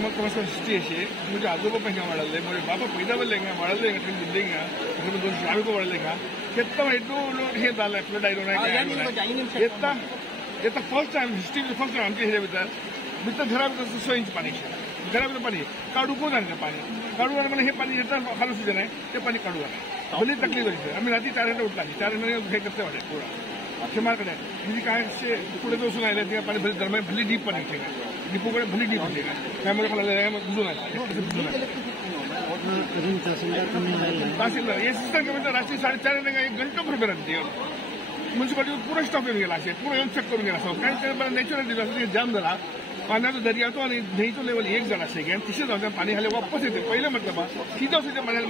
मग कसं हिस्ट्री अशी म्हणजे आजोबा पैसा वाढले म्हणजे बाबा पैदा वाढले वाढले बिल्डिंग दोन शाळा वाढले का ಎತ್ತ ಇದು ಹೇದಲ್ಲ ಡೈರೋ ಎತ್ತ ಎತ್ತ first time history first time आमच्या ह्याच्या भितर घरा भितर 6 इंच पाणी घराभितर पाणी काढू कोण आणलं पाणी काढू आलं हे पाणी येतं खालू सीजन आहे ते पाणी काढू आलं भले तकलीफ आहे आम्ही रात्री 4 घंटे उठला 4 घंटे हे करते वाटे पूरा अक्षमारकडे म्हणजे काय पुढे बसून राहिले ते पाणी भले दरम्यान भले डीप पाणी डिपोकडे भले डीप होते त्यामुळे मला बुजून तहसीलदार ये सिस्टम के मतलब रात्री 4:30 घंटे 1 घंटा भर राहते म्युन्सिपालिटी पूरा स्टॉप येऊन गेला असेल पूरा येऊन चेक करून गेला असं काही मला नॅचरल डिझास्टर जाम झाला पाण्याचा दर्या तो आणि नदीचं लेवल 1 झाला असेल आणि तिथे जाऊन पाणी आले वापस येते पहिलं म्हटलं बा सीधा सीधे पाण्याला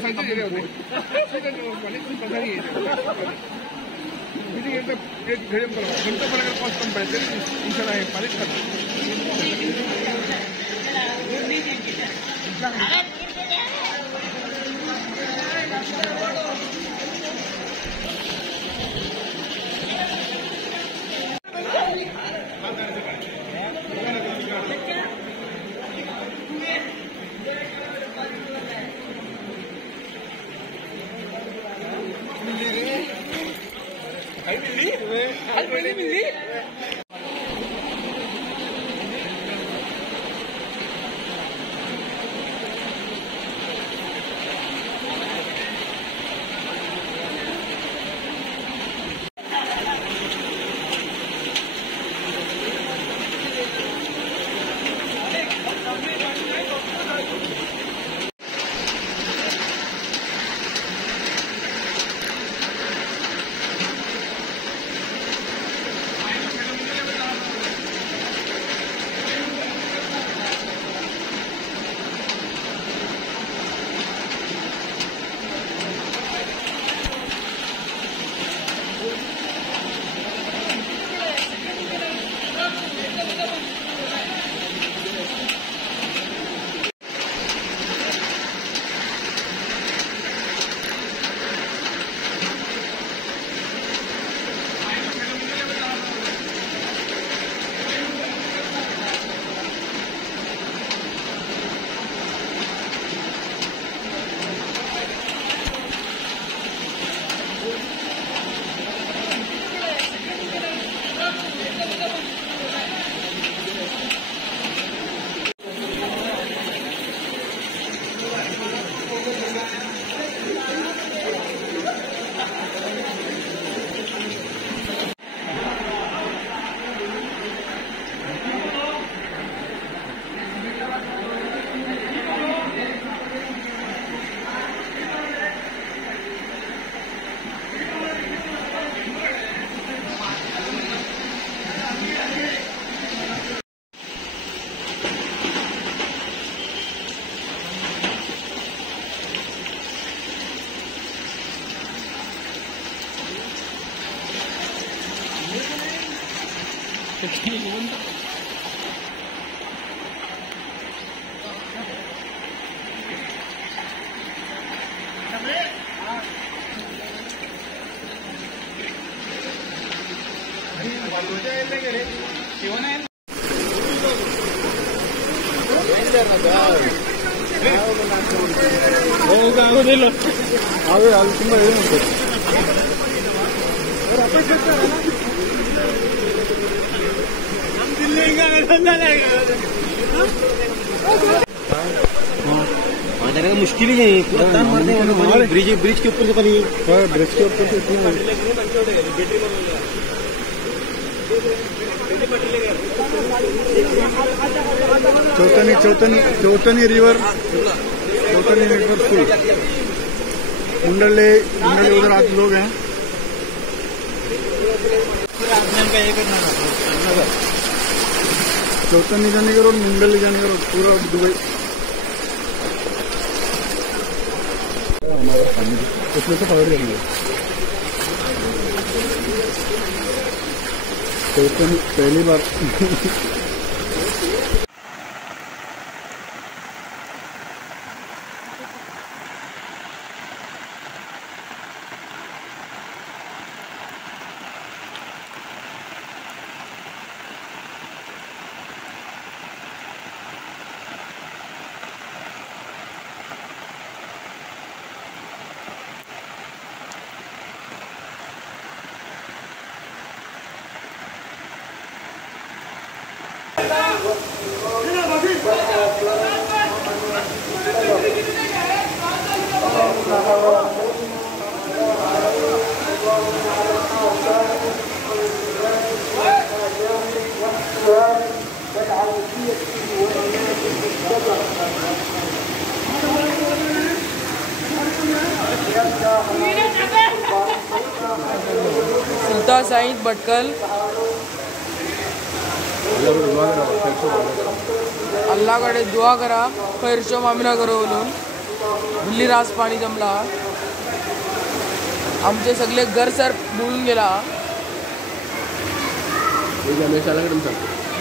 सांगते गेले होते एक घडे घंटा पर्यंत पाऊस कमी पडायचे इंशाल्लाह हे पाणी खातं मिली ತುಂಬಾ मुश्किल ही है पूरा तान मारने वाला ब्रिज के ऊपर से पानी ब्रिज के ऊपर से चौतनी रिवर फुल मुंडले उधर आते लोग हैं चौतनी जाने का रोड मुंडली जाने का रोड पूरा दुबई उसमें तो पकड़ लेंगे चौतनी पहली बार सुलतान साईद भटकल अल्लाकडे दुआ करा खैरच्या मामिला करो बोलून दिल्ली रास पाणी जमला आमचे सगळे घर सर बुडून गेला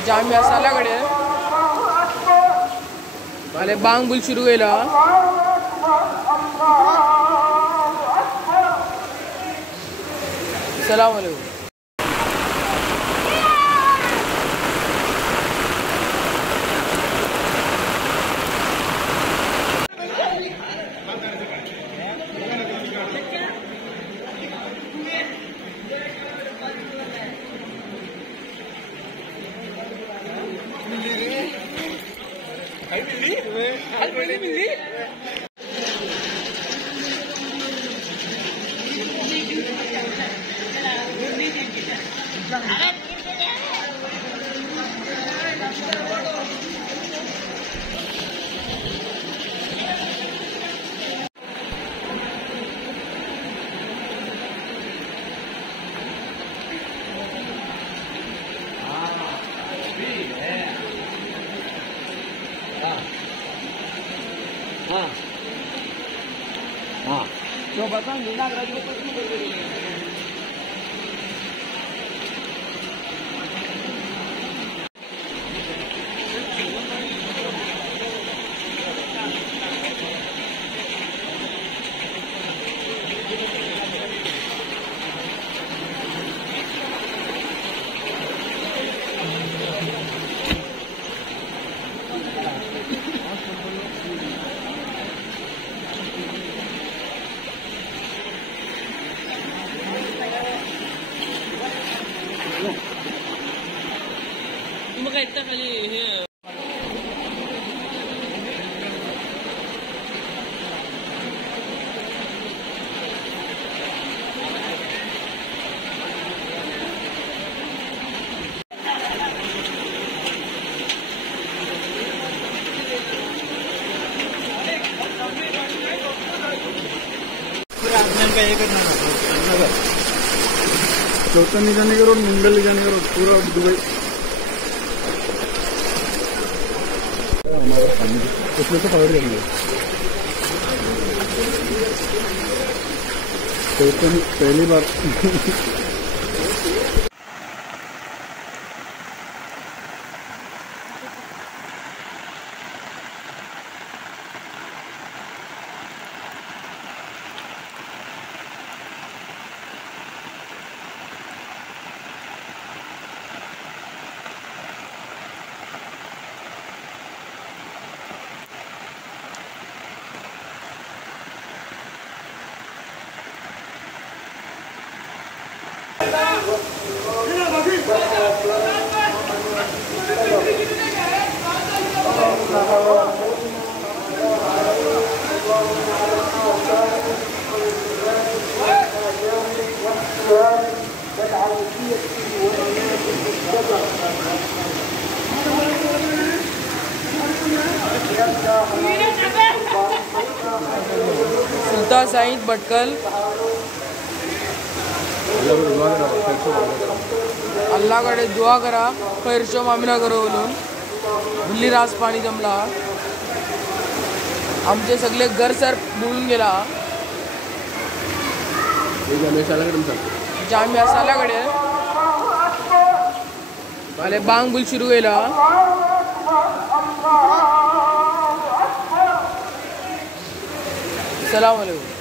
जामिया सालाकडे आले बांग बुल शुरू केला सलाम अलैकुम तो बता इतना खाली चौथानी जाने का रोड मुंबई ले जाने का रोड पूरा दुबई उसमें तो पकड़ जाएंगे पहली बार सुलतान साईद भटकल अल्लाकडे दुआ करा खैरच्या मामिला करो बोलून दिल्ली रास पाणी जमला आमचे सगळे घर सर बुडून गेला जामिया सालाकडे आले बांग बुल शुरू केला सलाम अलैकुम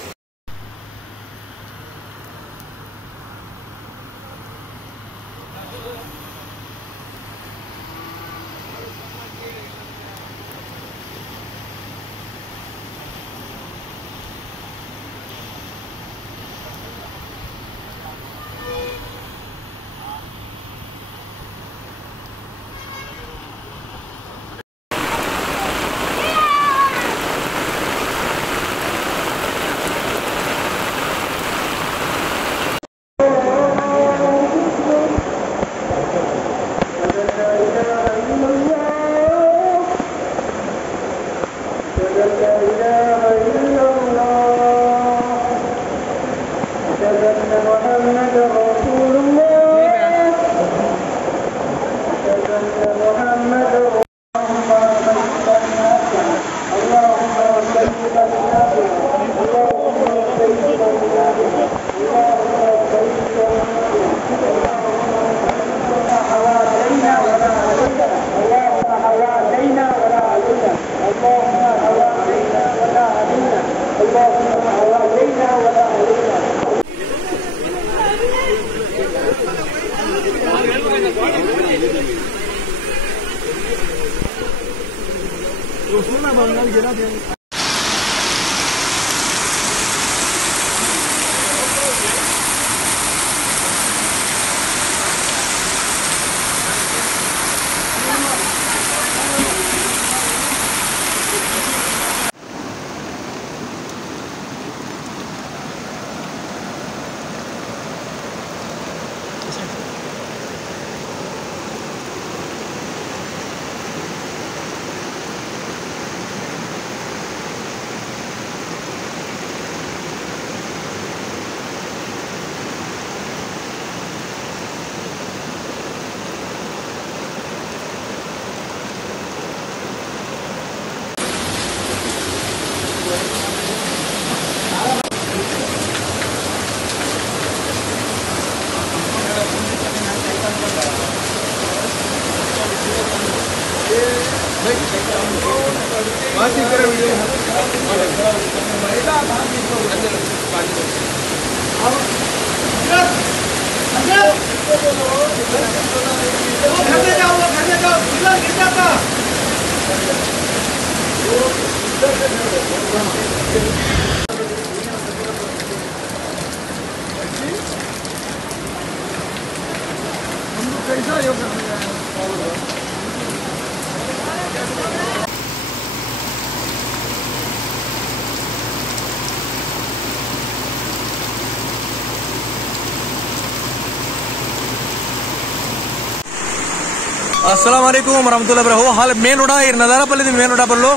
अस्सलाम वालेकुम वरहमतुल्लाहि वबरकातुहू. हाल मेन रोड आहे नजारा पडले मेन रोडा पडलो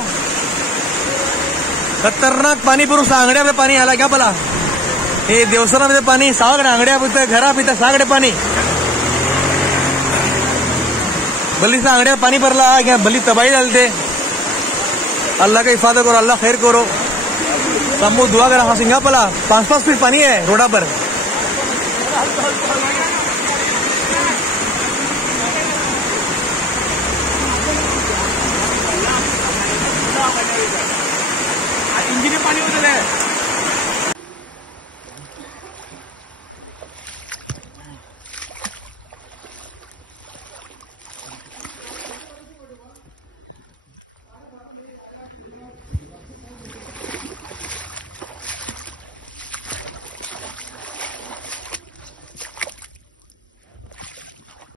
खतरनाक पाणी भरून सांगड्या पाणी आला क्या पला हे देवस्थानामध्ये पाणी सागडे अंगड्या पितं घरा पितं सागडे पाणी बल्ली सांगड्या पाणी भरला क्या बल्ली तबाही डालते. अल्लाह का हिफाजत करो, अल्लाह खैर करो. समूह दुआ करा. हा सिंगा पला 5-5 फीट पाणी आहे रोडा पर.